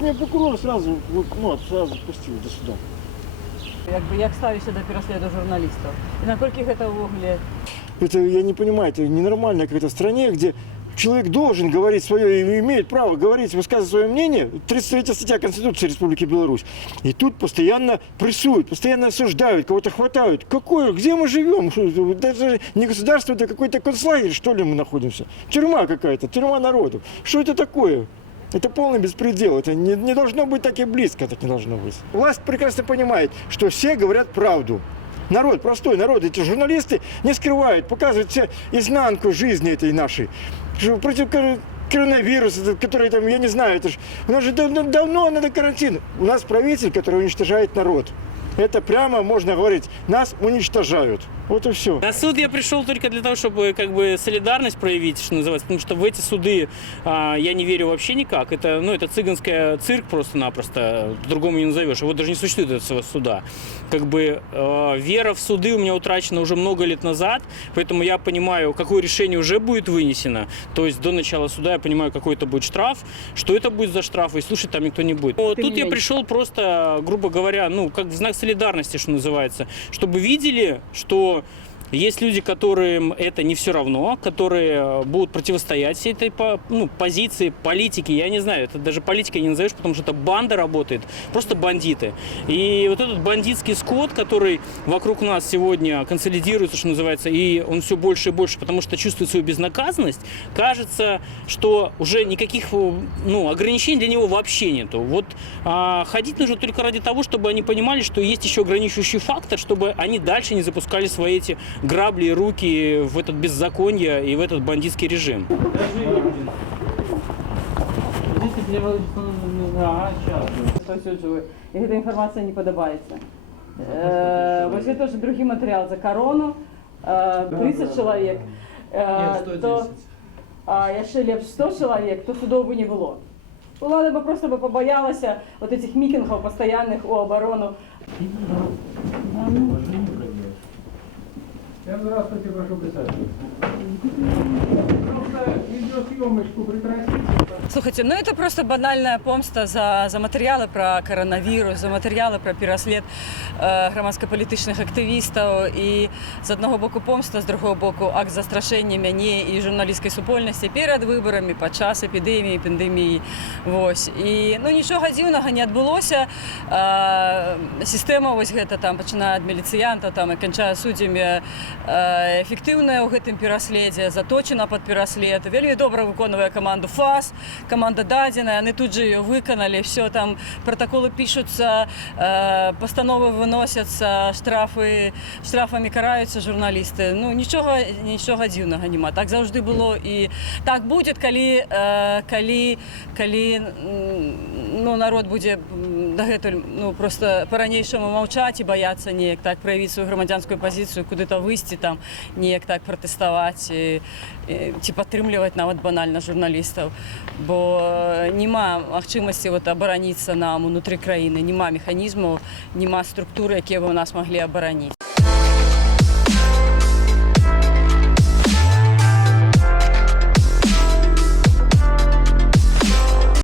меня прокурор сразу, сразу пустил до суда. Як ставишся до пересліду журналістів? І наскільки це ввогуле? Это, я не понимаю, это ненормально какой-то в стране, где человек должен говорить свое и имеет право говорить, высказывать свое мнение. 33 статья Конституции Республики Беларусь. И тут постоянно прессуют, постоянно осуждают, кого-то хватают. Какое? Где мы живем? Даже не государство, это какой-то концлагерь, что ли, мы находимся? Тюрьма какая-то, тюрьма народов. Что это такое? Это полный беспредел. Это не должно быть так и близко, так не должно быть. Власть прекрасно понимает, что все говорят правду. Народ, простой народ, эти журналисты не скрывают, показывают все изнанку жизни этой нашей. Против коронавируса, который там, я не знаю, это ж, у нас же давно надо карантин. У нас правитель, который уничтожает народ. Это прямо можно говорить, нас уничтожают. Вот и все. На суд я пришел только для того, чтобы как бы солидарность проявить, что называется, потому что в эти суды я не верю вообще никак. Это, это цыганский цирк просто-напросто, по-другому не назовешь. Его даже не существует этого суда. Как бы вера в суды у меня утрачена уже много лет назад, поэтому я понимаю, какое решение уже будет вынесено. То есть до начала суда я понимаю, какой это будет штраф, что это будет за штраф, и слушать там никто не будет. Тут я пришел просто, грубо говоря, как в знак солидарности, что называется, чтобы видели, что есть люди, которым это не все равно, которые будут противостоять всей этой позиции, политики. Я не знаю, это даже политикой не назовешь, потому что это банда работает, просто бандиты. И вот этот бандитский скот, который вокруг нас сегодня консолидируется, что называется, и он все больше и больше, потому что чувствует свою безнаказанность, кажется, что уже никаких ограничений для него вообще нету. Вот ходить нужно только ради того, чтобы они понимали, что есть еще ограничивающий фактор, чтобы они дальше не запускали свои эти грабли и руки в этот беззаконие и в этот бандитский режим. І эта інформація не подобається. Ось є теж другий матеріал за корону, 30 чоловік. Якщо лепш 100 чоловік, то судов би не було. Влада бы просто побоялася вот этих митингов постоянных у оборону. Я здравствуйте, прошу присаживаться. Просто видеосъемочку прекратите. Слухайте, это просто банальная помста за материалы про коронавирус, за материалы про переслід громадсько-політичних активістів. І з одного боку помста, з другого боку акт застрашення мене і журналістської супольності перед виборами, під час епідемії, пандемії. Ось. І нічого дивного не відбулося. Система ось гэта там починає від міліціянта там і кончає суддями ефективна у гэтым переследзе, заточена під переслід, вельмі добра виконує команду ФАС, команда дадзеная, они тут же ее выконали, все там, протоколы пишутся, постановы выносятся, штрафами караются журналисты. Нічого дивного нема. Так завжди було і так буде, коли народ буде дагэтуль просто по-ранейшаму мовчати і бояться неяк так проявити свою громадянську позицію, куди-то вийти, там, неяк так протестувати, ці підтримувати навіть банально журналістів. Бо нема магчимості обороніться нам внутрі країни, нема механізму, нема структури, які б нас могли оборонити.